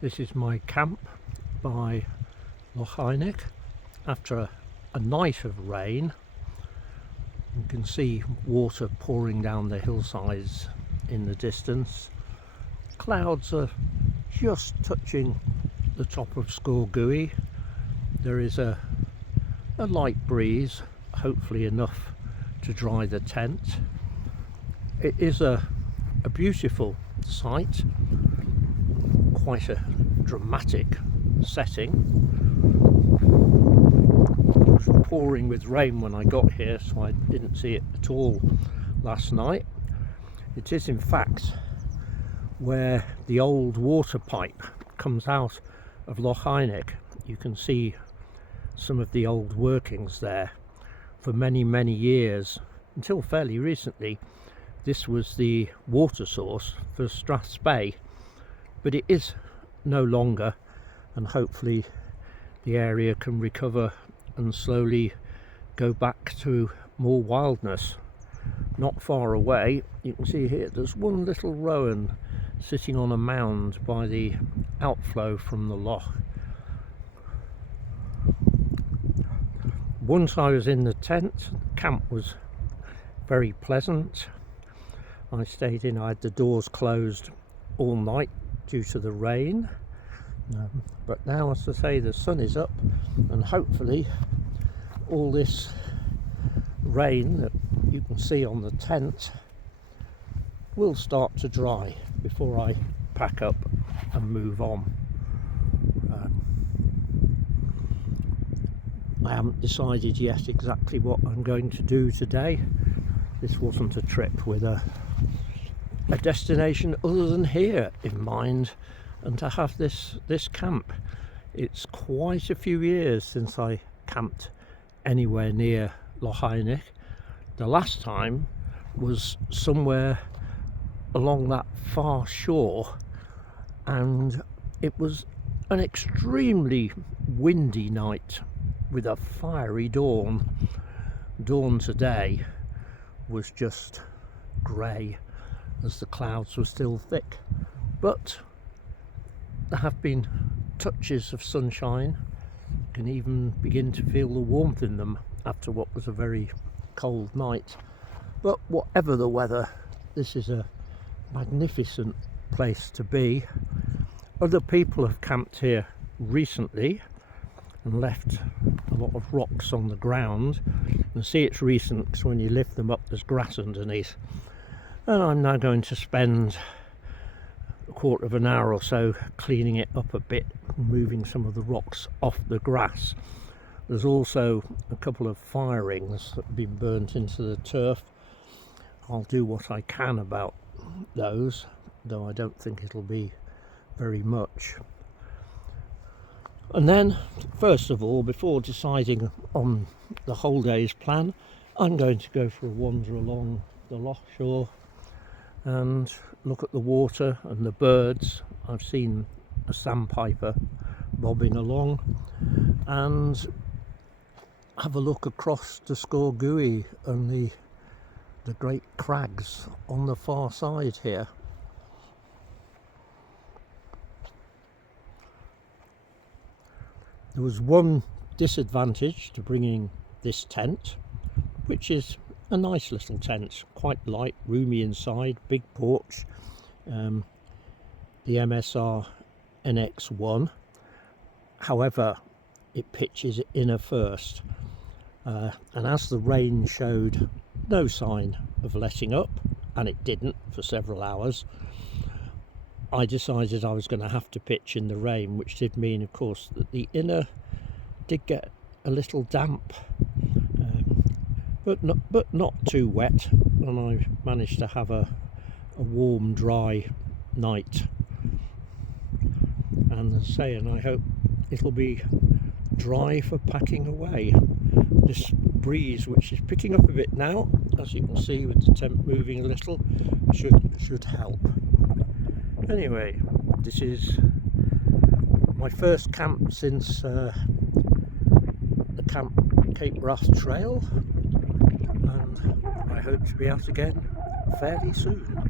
This is my camp by Loch Eanaich after a night of rain. You can see water pouring down the hillsides in the distance. Clouds are just touching the top of Sgurr. There is a light breeze, hopefully enough to dry the tent. It is a beautiful sight, quite a dramatic setting. It was pouring with rain when I got here, so I didn't see it at all last night. It is in fact where the old water pipe comes out of Loch Eanaich. You can see some of the old workings there. For many years, until fairly recently, this was the water source for Strathspey, but it is no longer, and hopefully the area can recover and slowly go back to more wildness. Not far away, you can see here there's one little rowan sitting on a mound by the outflow from the loch. Once I was in the tent, camp was very pleasant. I stayed in, I had the doors closed all night due to the rain, but now, as I say, the sun is up, and hopefully all this rain that you can see on the tent will start to dry before I pack up and move on. I haven't decided yet exactly what I'm going to do today. This wasn't a trip with a destination other than here in mind, and to have this camp. It's quite a few years since I camped anywhere near Loch Eanaich. The last time was somewhere along that far shore, and it was an extremely windy night with a fiery dawn. Dawn today was just grey, as the clouds were still thick, but there have been touches of sunshine. You can even begin to feel the warmth in them after what was a very cold night. But whatever the weather, this is a magnificent place to be. Other people have camped here recently and left a lot of rocks on the ground. You can see it's recent because when you lift them up there's grass underneath. And I'm now going to spend a quarter of an hour or so cleaning it up a bit, moving some of the rocks off the grass. There's also a couple of firings that have been burnt into the turf. I'll do what I can about those, though I don't think it'll be very much. And then, first of all, before deciding on the whole day's plan, I'm going to go for a wander along the loch shore and look at the water and the birds. I've seen a sandpiper bobbing along, and have a look across to Sgurr and the great crags on the far side here. There was one disadvantage to bringing this tent, which is a nice little tent, quite light, roomy inside, big porch, the MSR NX1. However, it pitches inner first, and as the rain showed no sign of letting up, and it didn't for several hours, I decided I was going to have to pitch in the rain, which did mean, of course, that the inner did get a little damp, but not too wet, and I managed to have a warm, dry night. And as I say, and I hope it'll be dry for packing away. This breeze, which is picking up a bit now, as you can see with the tent moving a little, should help. Anyway, this is my first camp since the Cape Wrath Trail, and I hope to be out again fairly soon.